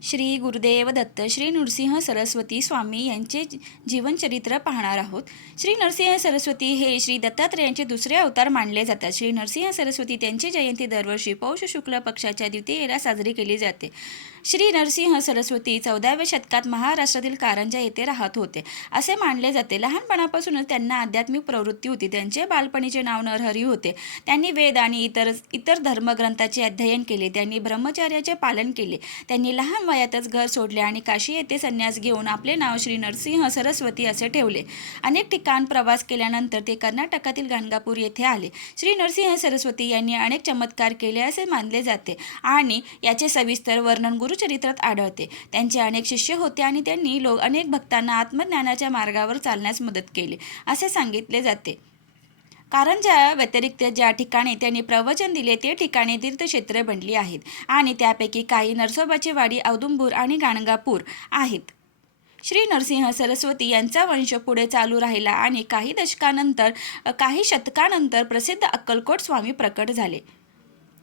श्री गुरुदेव दत्त श्री नृसिंह सरस्वती स्वामी यांचे जीवनचरित्र पाहणार आहोत. श्री नरसिंह सरस्वती हे श्री दत्तात्रेयांचे दुसरे अवतार मानले जातात. श्री नरसिंह सरस्वती त्यांची जयंती दरवर्षी पौष शुक्ल पक्षाच्या द्वितीयेला साजरी केली जाते. श्री नरसिंह सरस्वती 14व्या शतकात महाराष्ट्रातील कारंजा येथे राहत होते असे मानले जाते. लहानपणापासूनच त्यांना आध्यात्मिक प्रवृत्ती होती. त्यांचे बालपणीचे नाव नरहरी होते. त्यांनी वेद आणि इतर धर्मग्रंथाचे अध्ययन केले. त्यांनी ब्रह्मचर्याचे पालन केले. त्यांनी लहान वयातच घर सोडले आणि काशी येथे संन्यास घेऊन आपले नाव श्री नरसिंह सरस्वती असे ठेवले. अनेक ठिकाण प्रवास केल्यानंतर ते कर्नाटकातील गाणगापूर येथे आले. श्री नरसिंह सरस्वती यांनी अनेक चमत्कार केले असे मानले जाते आणि याचे सविस्तर वर्णन गुरुचरित्रात आढळते. त्यांचे अनेक शिष्य होते आणि त्यांनी अनेक भक्तांना आत्मज्ञानाच्या मार्गावर चालण्यास मदत केली असे सांगितले जाते. कारंजा व्यतिरिक्त ज्या ठिकाणी त्यांनी प्रवचन दिले ते ठिकाणी तीर्थक्षेत्रे बनली आहेत आणि त्यापैकी काही नरसोबाची वाडी, औदुंबूर आणि गाणगापूर आहेत. श्री नरसिंह सरस्वती यांचा वंश पुढे चालू राहिला आणि काही शतकानंतर प्रसिद्ध अक्कलकोट स्वामी प्रकट झाले.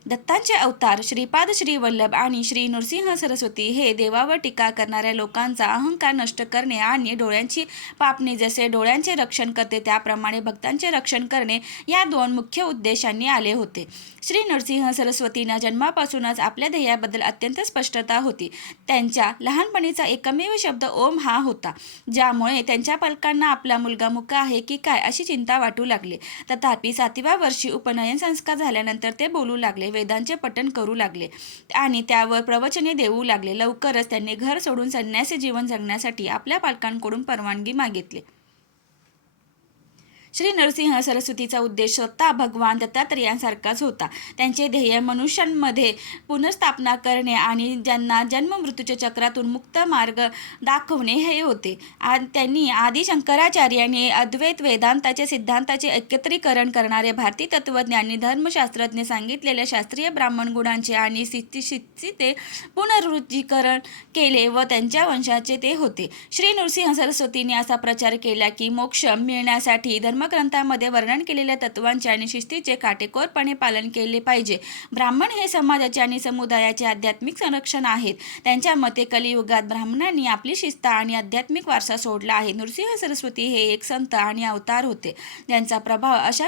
दत्तांचे अवतार श्रीपाद, श्री वल्लभ आणि श्री नरसिंह सरस्वती हे देवावर टीका करणाऱ्या लोकांचा अहंकार नष्ट करणे आणि डोळ्यांची पापणी जसे डोळ्यांचे रक्षण करते त्याप्रमाणे भक्तांचे रक्षण करणे या दोन मुख्य उद्देशांनी आले होते. श्री नरसिंह सरस्वतींना जन्मापासूनच आपल्या ध्येयाबद्दल अत्यंत स्पष्टता होती. त्यांच्या लहानपणीचा एकमेव शब्द ओम हा होता, ज्यामुळे त्यांच्या पालकांना आपला मुलगा मुका आहे की काय अशी चिंता वाटू लागली. तथापि 7व्या वर्षी उपनयन संस्कार झाल्यानंतर ते बोलू लागले, वेदांचे पठण करू लागले आणि त्यावर प्रवचने देऊ लागले. लवकरच त्यांनी घर सोडून संन्यासी जीवन जगण्यासाठी आपल्या पालकांकडून परवानगी मागितली. श्री नरसिंह सरस्वतीचा उद्देश स्वतः भगवान दत्तात्रेयांसारखाच होता. त्यांचे ध्येय मनुष्यांमध्ये पुनर्स्थापना करणे आणि ज्यांना जन्ममृत्यूच्या चक्रातून मुक्त मार्ग दाखवणे हे होते. त्यांनी आदि शंकराचार्यांनी अद्वैत वेदांताच्या सिद्धांताचे एकत्रीकरण करणारे भारतीय तत्त्वज्ञानी धर्मशास्त्रज्ञ सांगितलेल्या शास्त्रीय ब्राह्मण गुणांचे आणि स्थितीचे पुनरुज्जीकरण केले व त्यांच्या वंशाचे ते होते. श्री नरसिंह सरस्वतींनी असा प्रचार केला की मोक्ष मिळण्यासाठी धर्मग्रंथामध्ये वर्णन केलेल्या तत्वांचे आणि शिस्तीचे काटेकोरपणे पालन केले पाहिजे. ब्राह्मण हे समाजाचे आणि समुदायाचे आध्यात्मिक संरक्षण आहेत. त्यांच्या मते कलियुगात ब्राह्मणांनी आपली शिस्त आणि आध्यात्मिक वारसा सोडला आहे. नरसिंह सरस्वती हे एक संत आणि अवतार होते. त्यांचा प्रभाव अशा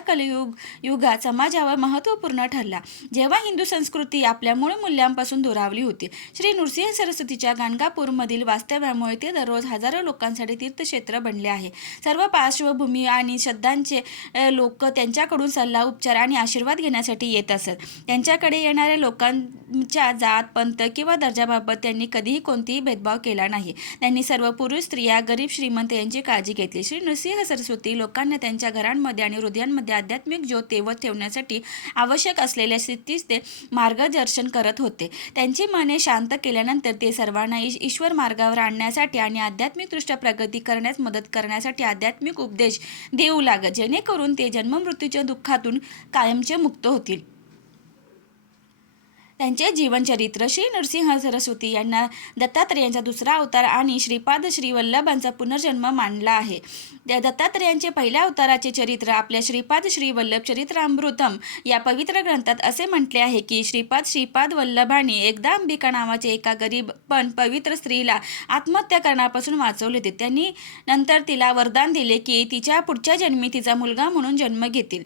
युगात समाजावर महत्त्वपूर्ण ठरला जेव्हा हिंदू संस्कृती आपल्या मूळ मूल्यांपासून दुरावली होती. श्री नरसिंह सरस्वतीच्या गाणगापूरमधील वास्तव्यामुळे ते दररोज हजारो लोकांसाठी तीर्थक्षेत्र बनले आहे. सर्व पार्श्वभूमी आणि श्रद्धांचे लोक त्यांच्याकडून सल्ला, उपचार आणि आशीर्वाद घेण्यासाठी येत असत. त्यांच्याकडे येणाऱ्या लोकांच्या जात, पंथ किंवा दर्जाबाबत त्यांनी कधीही कोणतीही भेदभाव केला नाही. त्यांनी सर्व पुरुष, स्त्रिया, गरीब, श्रीमंत यांची काळजी घेतली. श्री नरसिंह सरस्वती लोकांना त्यांच्या घरांमध्ये आणि हृदयांमध्ये आध्यात्मिक ज्योत तेवत ठेवण्यासाठी आवश्यक असलेल्या स्थितीचे मार्गदर्शन करत होते. त्यांची मने शांत केल्यानंतर ते सर्वांना ईश्वर मार्गावर आणण्यासाठी आणि आध्यात्मिकदृष्ट्या प्रगती करण्यास मदत करण्यासाठी आध्यात्मिक उपदेश देऊ लागत, जेणेकरून ते जन्ममृत्यूच्या दुःखातून कायमचे मुक्त होतील. त्यांचे जीवनचरित्र श्री नरसिंह सरस्वती यांना दत्तात्रेयांचा दुसरा अवतार आणि श्रीपाद श्री वल्लभांचा पुनर्जन्म मानला आहे. दत्तात्रेयांचे पहिल्या अवताराचे चरित्र आपल्या श्रीपाद श्री वल्लभ चरित्रामृतम या पवित्र ग्रंथात असे म्हटले आहे की श्रीपाद वल्लभांनी एकदा अंबिका नावाचे एका गरीब पण पवित्र स्त्रीला आत्महत्या करण्यापासून वाचवले होते. त्यांनी नंतर तिला वरदान दिले की तिच्या पुढच्या जन्मी तिचा मुलगा म्हणून जन्म घेतील.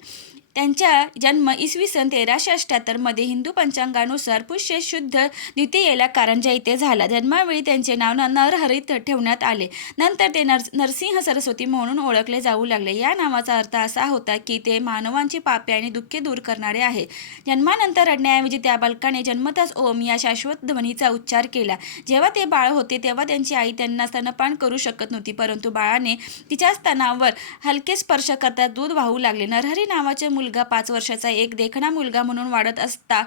त्यांचा जन्म इसवी सन 1378 मध्ये हिंदू पंचांगानुसार पुष्य शुद्ध द्वितीयेला कारंजा येथे झाला. जन्मावेळी त्यांचे नाव नरहरी ठेवण्यात आले. नंतर ते नरसिंह सरस्वती म्हणून ओळखले जाऊ लागले. या नावाचा अर्थ असा होता की ते मानवांची पापे आणि दुःखे दूर करणारे आहे. जन्मानंतर रडण्याऐवजी त्या बालकाने जन्मताच ओम या शाश्वत ध्वनीचा उच्चार केला. जेव्हा ते बाळ होते तेव्हा त्यांची आई त्यांना स्तनपान करू शकत नव्हती, परंतु बाळाने तिच्या स्तनावर हलके स्पर्श करता दूध वाहू लागले. नरहरी नावाचे मुलगा 5 वर्षाचा एक देखणा मुलगा म्हणून वाढत असता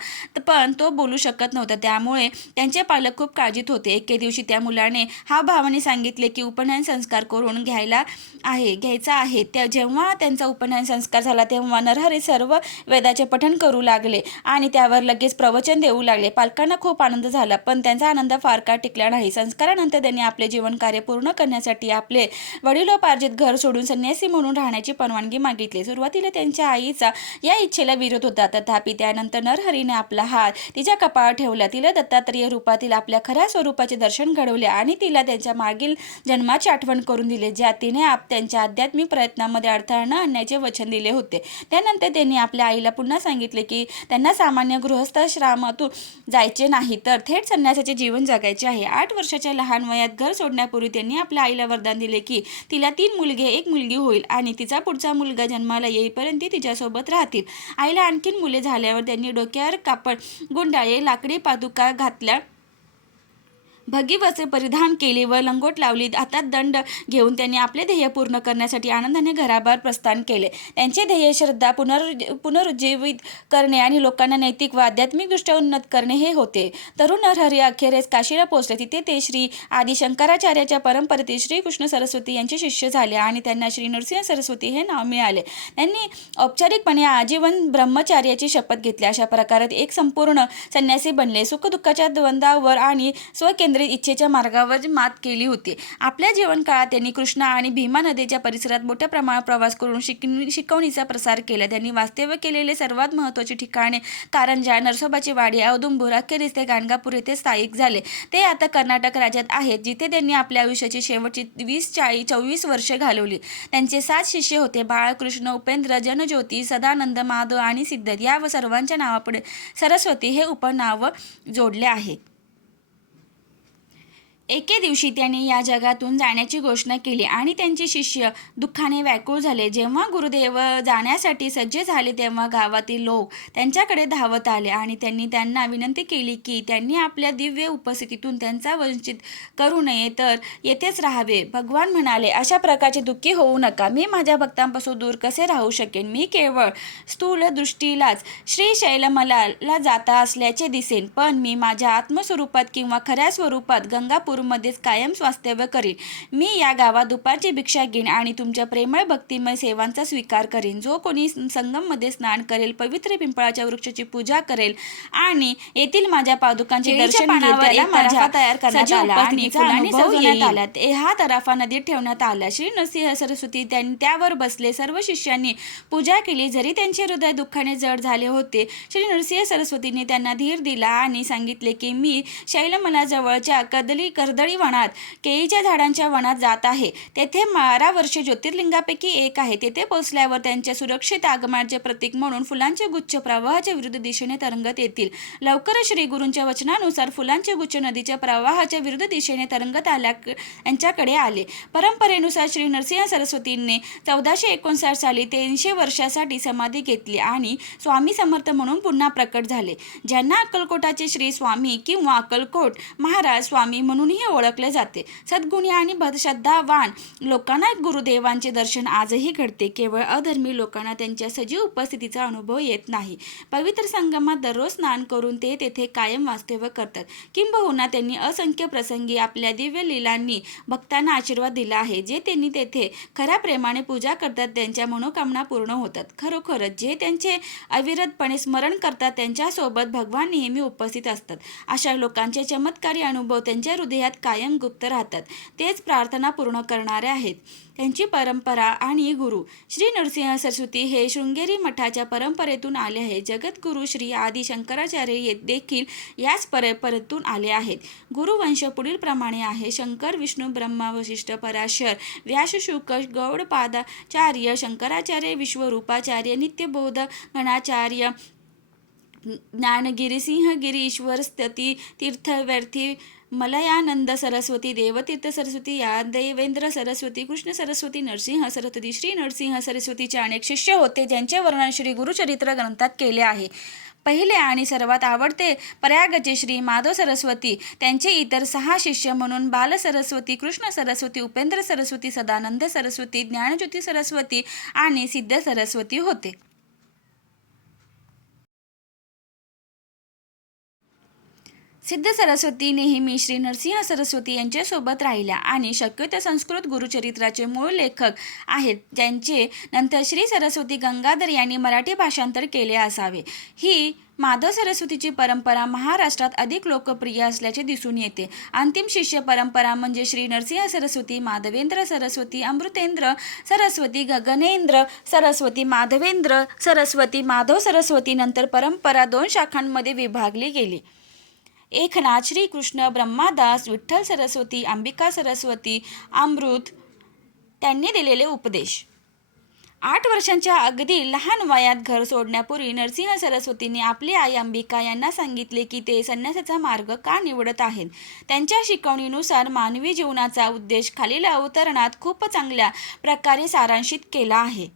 पण तो बोलू शकत नव्हता. त्यामुळे त्यांचे पालक खूप काळजीत होते. एके दिवशी त्या मुलाने हावभावाने सांगितले की उपनयन संस्कार करून घ्यायचा आहे. जेव्हा त्यांचा उपनयन संस्कार झाला तेव्हा नरहरी सर्व वेदाचे पठण करू लागले आणि त्यावर लगेच प्रवचन देऊ लागले. पालकांना खूप आनंद झाला, पण त्यांचा आनंद फार काळ टिकला नाही. संस्कारानंतर त्यांनी आपले जीवन कार्य पूर्ण करण्यासाठी आपले वडिलोपार्जित घर सोडून संन्यासी म्हणून राहण्याची परवानगी मागितली. सुरुवातीला त्यांच्या आईचा तिचा या इच्छेला विरोध होता. तथापि त्यानंतर नरहरीने आपला हात तिच्या कपाळावर ठेवला, तिला दत्तात्रेय रूपातील आपल्या खऱ्या स्वरूपाचे दर्शन घडवले आणि तिला त्यांच्या मागील जन्माची आठवण करून दिले, ज्यात तिने त्यांच्या आध्यात्मिक प्रयत्नामध्ये अडथळा न आणण्याचे वचन दिले होते. त्यानंतर त्यांनी आपल्या आईला पुन्हा सांगितले की त्यांना सामान्य गृहस्थाश्रमातून जायचे नाही, तर थेट संन्यासाचे जीवन जगायचे आहे. 8 वर्षाच्या लहान वयात घर सोडण्यापूर्वी त्यांनी आपल्या आईला वरदान दिले की तिला 3 मुलगे 1 मुलगी होईल आणि तिचा पुढचा मुलगा जन्माला येईपर्यंत ती तिच्यासोबत राहतील. आईला आणखीन मुले झाल्यावर त्यांनी डोक्यावर कापड गुंडाळे, लाकडी पादुका घातल्या, भगी वस्त्रे परिधान केली व लंगोट लावली. हातात दंड घेऊन त्यांनी आपले ध्येय पूर्ण करण्यासाठी आनंदाने घराबाहेर प्रस्थान केले. त्यांचे ध्येय श्रद्धा पुनरुज्जीवित करणे आणि लोकांना नैतिक व आध्यात्मिकदृष्ट्या उन्नत करणे हे होते. तरुण नरहरी अखेरीस काशीला पोहोचले. तिथे ते श्री आदि शंकराचार्याच्या परंपरेतील श्रीकृष्ण सरस्वती यांचे शिष्य झाले आणि त्यांना श्री नरसिंह सरस्वती हे नाव मिळाले. त्यांनी औपचारिकपणे आजीवन ब्रह्मचार्याची शपथ घेतली. अशा प्रकारे एक संपूर्ण संन्यासी बनले. सुखदुःखाच्या द्वंद्वावर आणि स्वकेंद्रित इच्छेच्या मार्गावर मात केली होती. आपल्या जीवनकाळात त्यांनी कृष्णा आणि भीमा नदीच्या परिसरात मोठ्या प्रमाणात प्रवास करून शिकवणीचा प्रसार केला. त्यांनी वास्तव्य केलेले सर्वात महत्त्वाचे ठिकाणे कारंजा, नरसोबाची वाडी, औदुंबर, अखेरीस ते गाणगापूर येथे स्थायिक झाले. ते आता कर्नाटक राज्यात आहेत, जिथे त्यांनी आपल्या आयुष्याची शेवटची 24 वर्षे घालवली. त्यांचे 7 शिष्य होते: बाळकृष्ण, उपेंद्र, जनज्योती, सदानंद, माधव आणि सिद्धत. या व सर्वांच्या नावापुढे सरस्वती हे उपनाव जोडले आहे. एके दिवशी त्यांनी या जगातून जाण्याची घोषणा केली आणि त्यांचे शिष्य दुःखाने व्याकुळ झाले. जेव्हा गुरुदेव जाण्यासाठी सज्ज झाले तेव्हा गावातील लोक त्यांच्याकडे धावत आले आणि त्यांनी त्यांना विनंती केली की त्यांनी आपल्या दिव्य उपस्थितीतून त्यांचा वंचित करू नये, तर येथेच राहावे. भगवान म्हणाले, अशा प्रकारचे दुःखी होऊ नका. मी माझ्या भक्तांपासून दूर कसे राहू शकेन? मी केवळ स्थूल दृष्टीलाच श्रीशैलमला जाता असल्याचे दिसेन, पण मी माझ्या आत्मस्वरूपात किंवा खऱ्या स्वरूपात गंगापूर मध्येच कायम वास्तव्य करीन. मी या गावात दुपारची भिक्षा घेईन आणि तुमच्या प्रेमळ भक्तिमय सेवांचा स्वीकार करीन. जो कोणी संगममध्ये स्नान करेल, पवित्र पिंपळाच्या वृक्षाची पूजा करेल आणि येथील माझ्या पादुकांचे दर्शन घेईल, त्याला माझ्या तयार करण्यात आला आणि फुलांनी सजवण्यात आला. हा तराफा नदीत ठेवण्यात आला. श्री नरसिंह सरस्वती त्यावर बसले. सर्व शिष्यांनी पूजा केली. जरी त्यांचे हृदय दुःखाने जड झाले होते, श्री नरसिंह सरस्वतीने त्यांना धीर दिला आणि सांगितले की मी शैलमला जवळच्या कर्दळी वनात, केळीच्या झाडांच्या वनात जात आहे. तेथे 12 वर्षे ज्योतिर्लिंगापैकी एक आहे. तेथे पोहोचल्यावर त्यांच्या सुरक्षित आगमनाचे प्रतीक म्हणून फुलांचे गुच्छ प्रवाहाच्या विरुद्ध दिशेने तरंगत येतील. लवकरच श्री गुरूंच्या वचनानुसार फुलांचे गुच्छ नदीच्या प्रवाहाच्या विरुद्ध दिशेने तरंगत यांच्याकडे आले. परंपरेनुसार श्री नरसिंह सरस्वतींनी 1459 साली 300 वर्षासाठी समाधी घेतली आणि स्वामी समर्थ म्हणून पुन्हा प्रकट झाले, ज्यांना अक्कलकोटाचे श्री स्वामी किंवा अक्कलकोट महाराज स्वामी म्हणूनही ओळखले जाते. सद्गुणी आणि श्रद्धावान लोकांना गुरुदेवांचे दर्शन आजही घडते. केवळ अधर्मी लोकांना त्यांच्या सजीव उपस्थितीचा अनुभव येत नाही. पवित्र संगमात दररोज स्नान करून ते तेथे कायम वास्तव्य करतात. किंबहुना त्यांनी असंख्य प्रसंगी आपल्या दिव्य लीलांनी भक्तांना आशीर्वाद दिला आहे. जे त्यांनी तेथे खऱ्या प्रेमाने पूजा करतात त्यांच्या मनोकामना पूर्ण होतात. खरोखरच जे त्यांचे अविरतपणे स्मरण करतात त्यांच्यासोबत भगवान नेहमी उपस्थित असतात. अशा लोकांचे चमत्कारी अनुभव त्यांच्या हृदयात कायम गुप्त राहतात. तेच प्रार्थना पूर्ण करणारे आहेत. त्यांची परंपरा आणि गुरु श्री नरसिंह सरस्वती हे शृंगेरी मठाच्या परंपरेतून आले आहेत. जगद्गुरू श्री आदि शंकराचार्य देखील याच परंपरेतून आले आहेत. गुरुवंश पुढील प्रमाणे आहे: शंकर, विष्णू, ब्रह्मा, वशिष्ठ, पराशर, व्यास, शुक, गौडपादाचार्य, शंकराचार्य, विश्वरूपाचार्य, नित्यबोध, गणाचार्य, ज्ञानगिरी, सिंहगिरी, ईश्वर, स्तती, तीर्थवर्ती, मलयानंद सरस्वती, देवतीर्थ सरस्वती, यादेवेंद्र सरस्वती, कृष्ण सरस्वती, नरसिंह सरस्वती. श्री नरसिंह सरस्वतीचे अनेक शिष्य होते, ज्यांचे वर्णन श्री गुरुचरित्र ग्रंथात केले आहे. पहिले आणि सर्वात आवडते प्रयागचे श्री माधव सरस्वती. त्यांचे इतर 6 शिष्य म्हणून बाल सरस्वती, कृष्ण सरस्वती, उपेंद्र सरस्वती, सदानंद सरस्वती, ज्ञानज्योती सरस्वती आणि सिद्ध सरस्वती होते. सिद्ध सरस्वती नेहमी श्री नरसिंह सरस्वती यांच्यासोबत राहिल्या आणि शक्यतो संस्कृत गुरुचरित्राचे मूळ लेखक आहेत, ज्यांचे नंतर श्री सरस्वती गंगाधर यांनी मराठी भाषांतर केले असावे. ही माधव सरस्वतीची परंपरा महाराष्ट्रात अधिक लोकप्रिय असल्याचे दिसून येते. अंतिम शिष्य परंपरा म्हणजे श्री नरसिंह सरस्वती, माधवेंद्र सरस्वती, अमृतेंद्र सरस्वती, गगनेंद्र सरस्वती, माधवेंद्र सरस्वती, माधव सरस्वती. नंतर परंपरा 2 शाखांमध्ये विभागली गेली. एकनाथ, श्रीकृष्ण, ब्रह्मादास, विठ्ठल सरस्वती, अंबिका सरस्वती, अमृत. त्यांनी दिलेले उपदेश. 8 वर्षांच्या अगदी लहान वयात घर सोडण्यापूर्वी नरसिंह सरस्वतींनी आपली आई अंबिका यांना सांगितले की ते संन्यासाचा मार्ग का निवडत आहेत. त्यांच्या शिकवणीनुसार मानवी जीवनाचा उद्देश खालील अवतरणात खूप चांगल्या प्रकारे सारांशित केला आहे.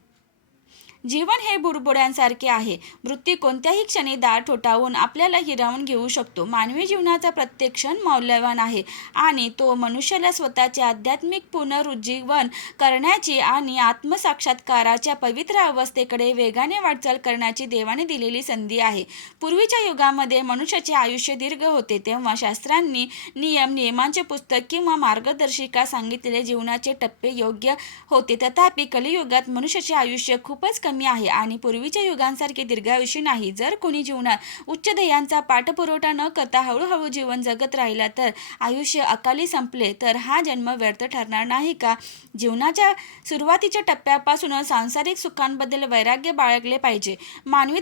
जीवन हे बुडबुड्यांसारखे आहे. मृत्यू कोणत्याही क्षणी दार ठोठावून आपल्याला हिरावून घेऊ शकतो. मानवी जीवनाचा प्रत्येक क्षण मौल्यवान आहे आणि तो मनुष्याला स्वतःचे आध्यात्मिक पुनरुज्जीवन करण्याची आणि आत्मसाक्षात्काराच्या पवित्र अवस्थेकडे वेगाने वाटचाल करण्याची देवाने दिलेली संधी आहे. पूर्वीच्या युगामध्ये मनुष्याचे आयुष्य दीर्घ होते, तेव्हा शास्त्रांनी नियमांचे पुस्तक किंवा मार्गदर्शिका सांगितलेले जीवनाचे टप्पे योग्य होते. तथापि कलियुगात मनुष्याचे आयुष्य खूपच कमी आहे आणि पूर्वीच्या युगांसारखे दीर्घायुषी नाही. जर कोणी जीवनात उच्च ध्येयांचा पाठपुरावा न करता हळूहळू जीवन जगत राहिला तर आयुष्य अकाली संपले तर हा जन्म व्यर्थ ठरणार नाही का? जीवनाच्या सुरुवातीच्या टप्प्यापासूनच सांसारिक सुखांबद्दल वैराग्य बाळगले पाहिजे. मानवी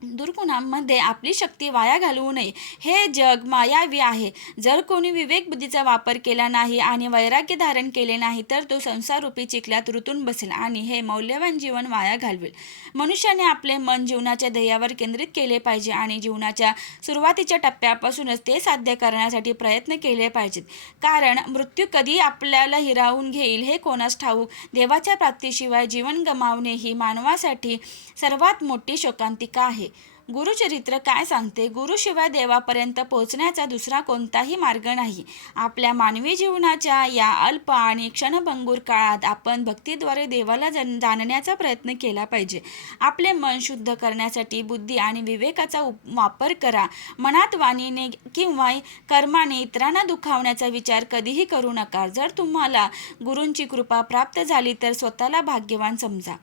दुर्गुणांमध्ये आपली शक्ती वाया घालवू नये. हे जग मायावी आहे. जर कोणी विवेक बुद्धीचा वापर केला नाही आणि वैराग्य धारण केले नाही तर तो संसाररूपी चिखलात रुतून बसेल आणि हे मौल्यवान जीवन वाया घालवेल. मनुष्याने आपले मन जीवनाच्या ध्येयावर केंद्रित केले पाहिजे आणि जीवनाच्या सुरुवातीच्या टप्प्यापासूनच ते साध्य करण्यासाठी प्रयत्न केले पाहिजेत. कारण मृत्यू कधी आपल्याला हिरावून घेईल हे कोणास ठाऊक. देवाच्या प्राप्तीशिवाय जीवन गमावणे ही मानवासाठी सर्वात मोठी शोकांतिका आहे. गुरुचरित्र काय सांगते? गुरुशिवाय देवापर्यंत पोहोचण्याचा दुसरा कोणताही मार्ग नाही. आपल्या मानवी जीवनाच्या या अल्प आणि क्षणभंगूर काळात आपण भक्तीद्वारे देवाला जाणण्याचा प्रयत्न केला पाहिजे. आपले मन शुद्ध करण्यासाठी बुद्धी आणि विवेकाचा वापर करा. मनात, वाणीने किंवा कर्माने इतरांना दुखावण्याचा विचार कधीही करू नका. जर तुम्हाला गुरूंची कृपा प्राप्त झाली तर स्वतःला भाग्यवान समजा.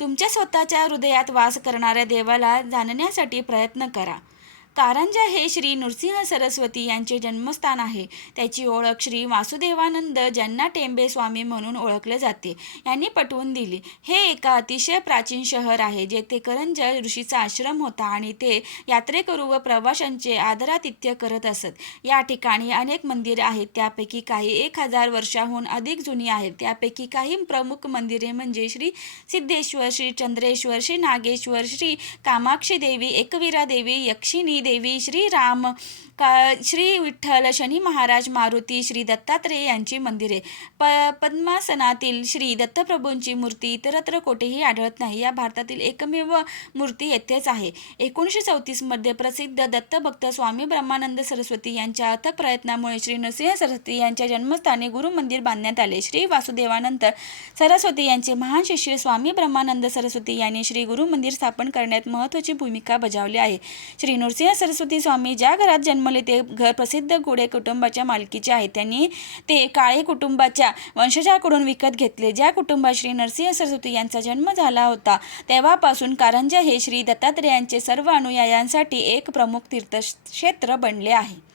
तुमच्या स्वतःच्या हृदयात वास करणाऱ्या देवाला जाणण्यासाठी प्रयत्न करा. कारंजा हे श्री नृसिंह सरस्वती यांचे जन्मस्थान आहे. त्याची ओळख श्री वासुदेवानंद ज्यांना टेंबे स्वामी म्हणून ओळखले जाते यांनी पटवून दिली. हे एका अतिशय प्राचीन शहर आहे जेथे करंजा ऋषीचा आश्रम होता आणि ते यात्रेकरू व प्रवाशांचे आदरातिथ्य करत असत. या ठिकाणी अनेक मंदिरे आहेत. त्यापैकी काही 1000 वर्षांहून अधिक जुनी आहेत. त्यापैकी काही प्रमुख मंदिरे म्हणजे श्री सिद्धेश्वर, श्री चंद्रेश्वर, श्री नागेश्वर, श्री कामाक्षी देवी, एकवीरा देवी, यक्षिणी देवी, श्रीराम, श्री विठ्ठल, शनी महाराज, मारुती, श्री दत्तात्रेय यांची मंदिरे. पद्मासनातील श्री दत्तप्रभूंची मूर्ती इतरत्र कोठेही आढळत नाही. या भारतातील एकमेव मूर्ती येथेच आहे. 1934 मध्ये प्रसिद्ध दत्तभक्त स्वामी ब्रह्मानंद सरस्वती यांच्या अथक प्रयत्नामुळे श्री नरसिंह सरस्वती यांच्या जन्मस्थानी गुरु मंदिर बांधण्यात आले. श्री वासुदेवानंद सरस्वती यांचे महान शिष्य स्वामी ब्रह्मानंद सरस्वती यांनी श्री गुरु मंदिर स्थापन करण्यात महत्त्वाची भूमिका बजावली आहे. श्री नरसिंह सरस्वती स्वामी ज्या घरात जन्मले ते घर प्रसिद्ध गोडे कुटुंबाच्या मालकीचे आहे. त्यांनी ते काळे कुटुंबाच्या वंशजाकडून विकत घेतले. ज्या कुटुंबात श्री नरसिंह सरस्वती यांचा जन्म झाला होता तेव्हापासून कारंजा हे श्री दत्तात्रेयांचे सर्व अनुयायांसाठी एक प्रमुख तीर्थक्षेत्र बनले आहे.